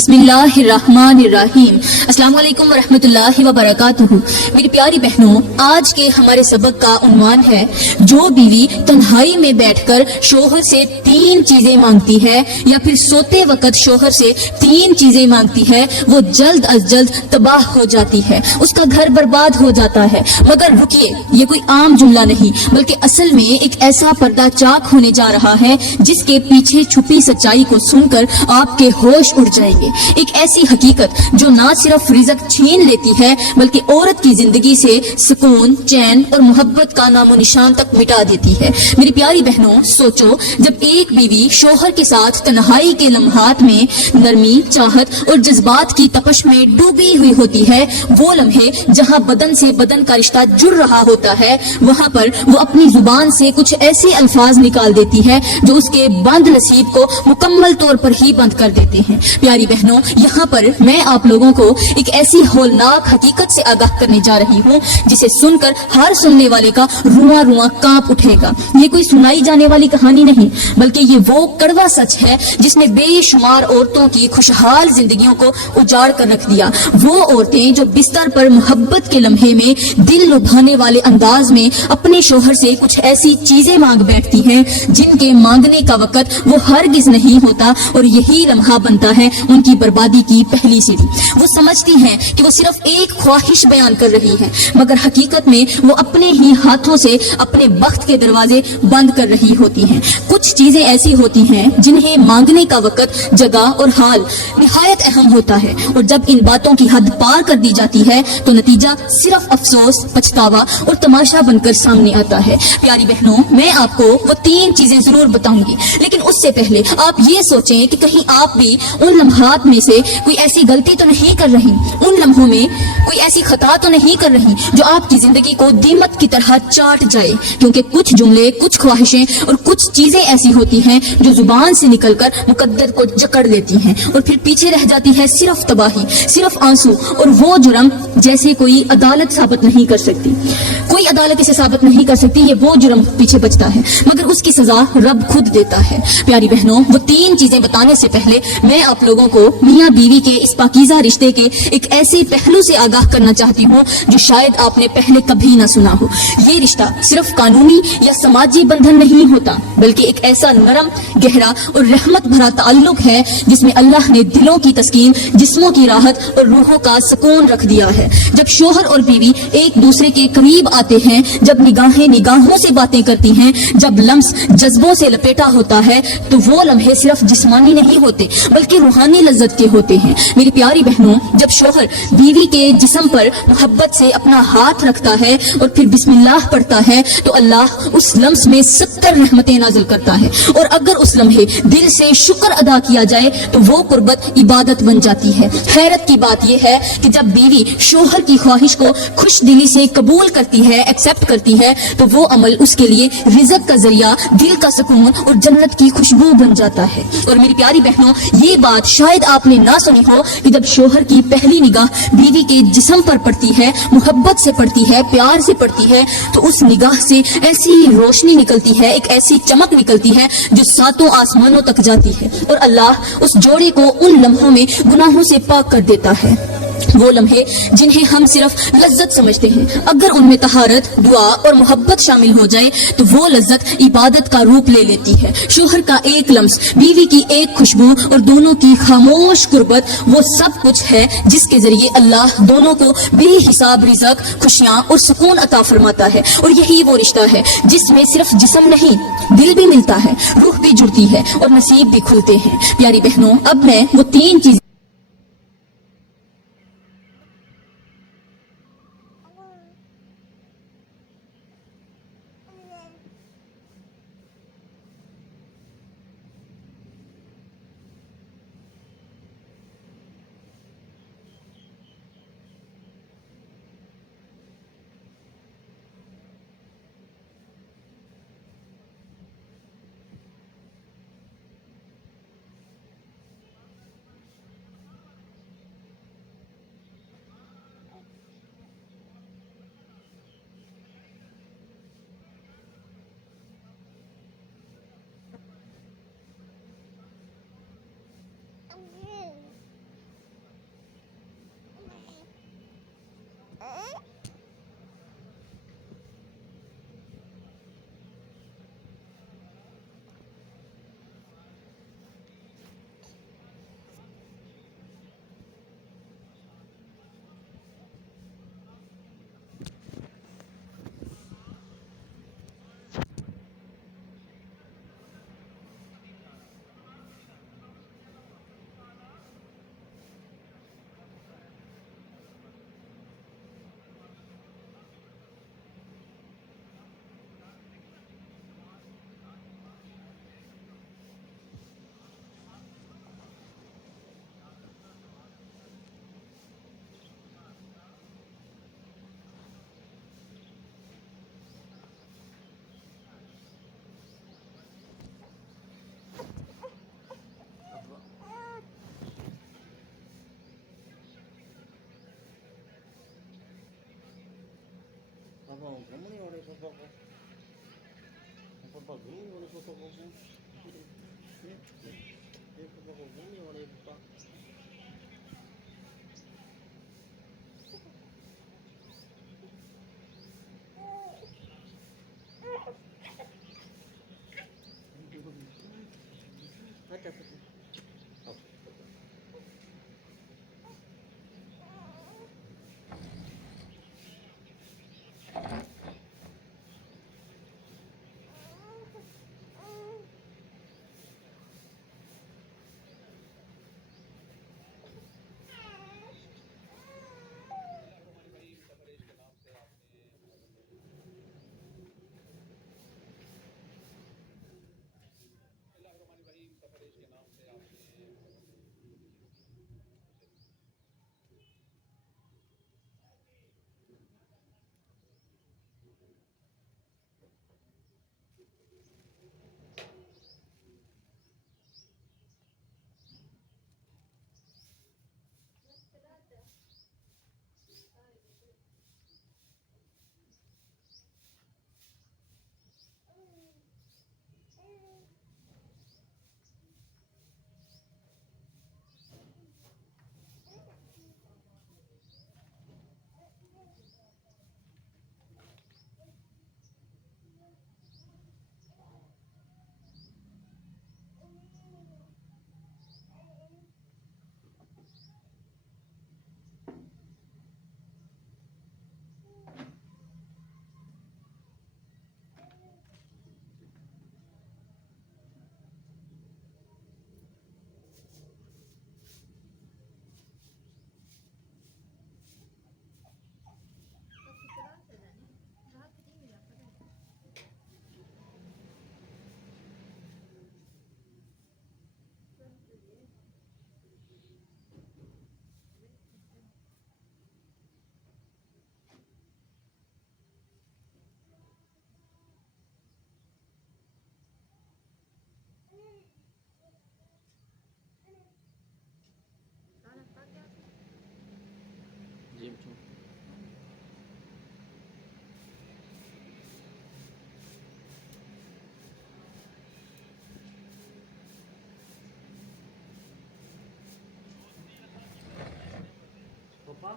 بسم اللہ الرحمن الرحیم۔ السلام علیکم ورحمۃ اللہ وبرکاتہ۔ میری پیاری بہنوں، آج کے ہمارے سبق کا عنوان ہے جو بیوی تنہائی میں بیٹھ کر شوہر سے 3 چیزیں مانگتی ہے یا پھر سوتے وقت شوہر سے 3 چیزیں مانگتی ہے وہ جلد از جلد تباہ ہو جاتی ہے، اس کا گھر برباد ہو جاتا ہے۔ مگر رکیے، یہ کوئی عام جملہ نہیں بلکہ اصل میں ایک ایسا پردہ چاک ہونے جا رہا ہے جس کے پیچھے چھپی سچائی کو سن کر آپ کے ہوش اڑ جائیں گے۔ ایک ایسی حقیقت جو نہ صرف رزق چھین لیتی ہے بلکہ عورت کی زندگی سے سکون، چین اور محبت کا نام و نشان تک مٹا دیتی ہے۔ میری پیاری بہنوں، سوچو جب ایک بیوی شوہر کے ساتھ تنہائی کے لمحات میں نرمی، چاہت اور جذبات کی تپش میں ڈوبی ہوئی ہوتی ہے، وہ لمحے جہاں بدن سے بدن کا رشتہ جڑ رہا ہوتا ہے، وہاں پر وہ اپنی زبان سے کچھ ایسے الفاظ نکال دیتی ہے جو اس کے بند نصیب کو مکمل طور پر ہی بند کر دیتے ہیں۔ پیاری بہنوں، یہاں پر میں آپ لوگوں کو ایک ایسی ہولناک حقیقت سے آگاہ کرنے جا رہی ہوں جسے سن کر ہر سننے والے کا رواں رواں کانپ اٹھے گا۔ یہ کوئی سنائی جانے والی کہانی نہیں بلکہ یہ وہ کڑوا سچ ہے جس نے بے شمار عورتوں کی خوشحال زندگیوں کو اجاڑ کر رکھ دیا۔ وہ عورتیں جو بستر پر محبت کے لمحے میں دل لبھانے والے انداز میں اپنے شوہر سے کچھ ایسی چیزیں مانگ بیٹھتی ہیں جن کے مانگنے کا وقت وہ ہرگز نہیں ہوتا، اور یہی لمحہ بنتا ہے ان کی بربادی کی پہلی سیڑھی۔ وہ سمجھتی ہیں کہ وہ صرف ایک خواہش بیان کر رہی ہیں مگر حقیقت میں وہ اپنے ہی ہاتھوں سے اپنے بخت کے دروازے بند کر رہی ہوتی ہیں۔ کچھ چیزیں ایسی ہوتی ہیں جنہیں مانگنے کا وقت، جگہ اور حال نہایت اہم ہوتا ہے، اور جب ان باتوں کی حد پار کر دی جاتی ہے تو نتیجہ صرف افسوس، پچھتاوا اور تماشا بن کر سامنے آتا ہے۔ پیاری بہنوں، میں آپ کو وہ 3 چیزیں ضرور بتاؤں گی، لیکن اس سے پہلے آپ یہ سوچیں کہ کہیں آپ بھی ان لمحات میں سے کوئی ایسی غلطی تو نہیں کر رہی، ان لمحوں میں کوئی ایسی خطا تو نہیں کر رہی جو آپ کی زندگی کو دیمک کی طرح چاٹ جائے، کیونکہ کچھ جملے، کچھ خواہشیں اور کچھ چیزیں ایسی ہوتی ہیں جو زبان سے نکل کر مقدر کو جکڑ لیتی ہیں، اور پھر پیچھے رہ جاتی ہے صرف تباہی، صرف آنسو اور وہ جرم جیسے کوئی عدالت ثابت نہیں کر سکتی۔ کوئی عدالت اسے ثابت نہیں کر سکتی، یہ وہ جرم پیچھے بچتا ہے مگر اس کی سزا رب خود دیتا ہے۔ پیاری بہنوں، وہ 3 چیزیں بتانے سے پہلے میں آپ لوگوں کو میاں بیوی کے اس پاکیزہ رشتے کے ایک ایسے پہلو سے آگاہ کرنا چاہتی ہوں جو شاید آپ نے پہلے کبھی نہ سنا ہو۔ یہ رشتہ صرف قانونی یا سماجی بندھن نہیں ہوتا بلکہ ایک ایسا نرم، گہرا اور رحمت بھرا تعلق ہے جس میں اللہ نے دلوں کی تسکین، جسموں کی راحت اور روحوں کا سکون رکھ دیا ہے۔ جب شوہر اور بیوی ایک دوسرے کے قریب آتے ہیں، جب نگاہیں نگاہوں سے باتیں کرتی ہیں، جب لمس جذبوں سے لپیٹا ہوتا ہے تو وہ لمحے صرف جسمانی نہیں ہوتے بلکہ روحانی لذت کے ہوتے ہیں۔ میری پیاری بہنوں، جب شوہر بیوی کے جسم پر محبت سے اپنا ہاتھ رکھتا ہے اور پھر بسم اللہ پڑھتا ہے تو اللہ اس لمس میں 70 رحمتیں نازل کرتا ہے، اور اگر اس لمحے دل سے شکر ادا کیا جائے تو وہ قربت عبادت بن جاتی ہے۔ حیرت کی بات یہ ہے کہ جب بیوی شوہر کی خواہش کو خوش دلی سے قبول کرتی ہے، ایکسپٹ کرتی ہے، تو وہ عمل اس کے لیے رزق کا ذریعہ، دل کا سکون اور جنت کی خوشبو بن جاتا ہے۔ اور میری پیاری بہنوں، یہ بات شاید آپ نے نہ سنی ہو کہ جب شوہر کی پہلی نگاہ بیوی کے جسم پر پڑتی ہے، محبت سے پڑتی ہے، پیار سے پڑتی ہے، تو اس نگاہ سے ایسی روشنی نکلتی ہے، ایک ایسی چمک نکلتی ہے جو 7 آسمانوں تک جاتی ہے، اور اللہ اس جوڑے کو ان لمحوں میں گناہوں سے پاک کر دیتا ہے۔ وہ لمحے جنہیں ہم صرف لذت سمجھتے ہیں، اگر ان میں طہارت، دعا اور محبت شامل ہو جائے تو وہ لذت عبادت کا روپ لے لیتی ہے۔ شوہر کا ایک لمس، بیوی کی ایک خوشبو اور دونوں کی خاموش قربت، وہ سب کچھ ہے جس کے ذریعے اللہ دونوں کو بے حساب رزق، خوشیاں اور سکون عطا فرماتا ہے۔ اور یہی وہ رشتہ ہے جس میں صرف جسم نہیں، دل بھی ملتا ہے، روح بھی جڑتی ہے اور نصیب بھی کھلتے ہیں۔ پیاری بہنوں، اب میں وہ 3 چیزیں gommuni oleh papa ko. Papa gommuni oleh papa ko. Papa ko gommuni oleh papa. Ada. Oh. Diam tu. Papa?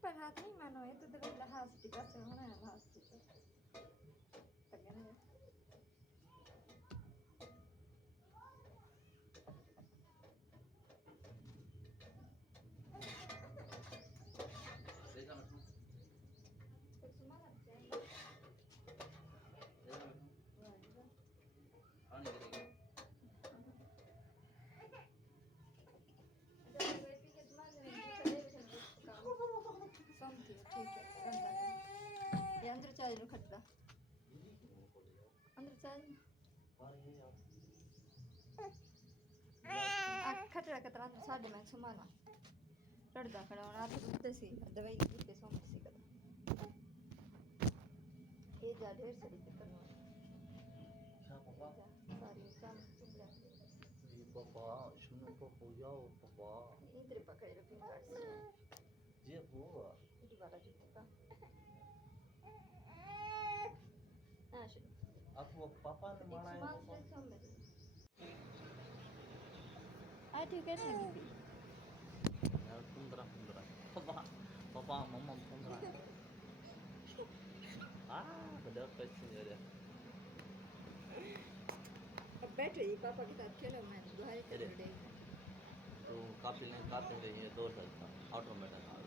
پر ہاتھ نہیں مانو یہ تو دبئی لحاظ ٹکا سے ہونا ہے لحاظ ٹکا تگنے دیکھا میں ایک سمانا چاہیے پانی کرے گا سمتی ٹھیک ہے یہ اندر چاہیے نو کھٹا اندر چاہیے کھٹڑا کتنا ساڑھے میں سمانا رڑدا کھڑا ہونا آپ دودھ سی دوائی کے سوم سی کر یہ جا ڈھیر ساری کے کرنا ساری چم چمڑا پاپا شنو پاپا یاو پاپا ادھر پکڑے رو پین کارڈ سے جی بوا ادھر والا جو کا ہاں شروع آپ وہ پاپا نے ایک مارا ہے سمان پاپا سے سوم میں آ ٹھیک ہے لگی بھی یار پندرہ پاپا پاپا مما 15 خدا پیسے میرے اب بیٹھے ہی پاپا کے ساتھ کھیلو میں دہائی ارے کر دے تو کافی لیں کافی رہی ہے 2 سال کا آٹومیٹک